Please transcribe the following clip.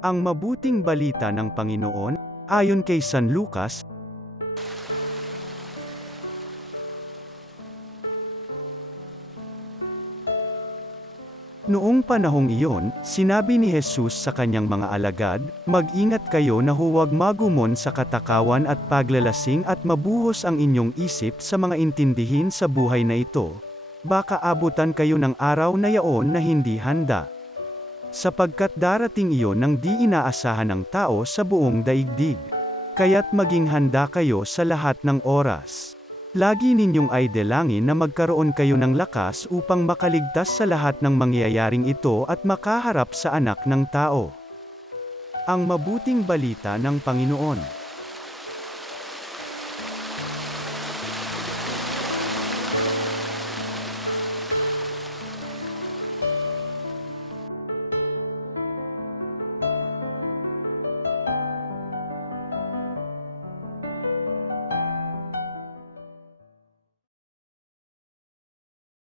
Ang mabuting balita ng Panginoon, ayon kay San Lucas. Noong panahong iyon, sinabi ni Jesus sa kanyang mga alagad, "Mag-ingat kayo na huwag magumon sa katakawan at paglalasing at mabuhos ang inyong isip sa mga intindihin sa buhay na ito. Baka abutan kayo ng araw na yaon na hindi handa. Sapagkat darating iyon ng di inaasahan ng tao sa buong daigdig. Kaya't maging handa kayo sa lahat ng oras. Lagi ninyong dalangin na magkaroon kayo ng lakas upang makaligtas sa lahat ng mangyayaring ito at makaharap sa anak ng tao." Ang mabuting balita ng Panginoon.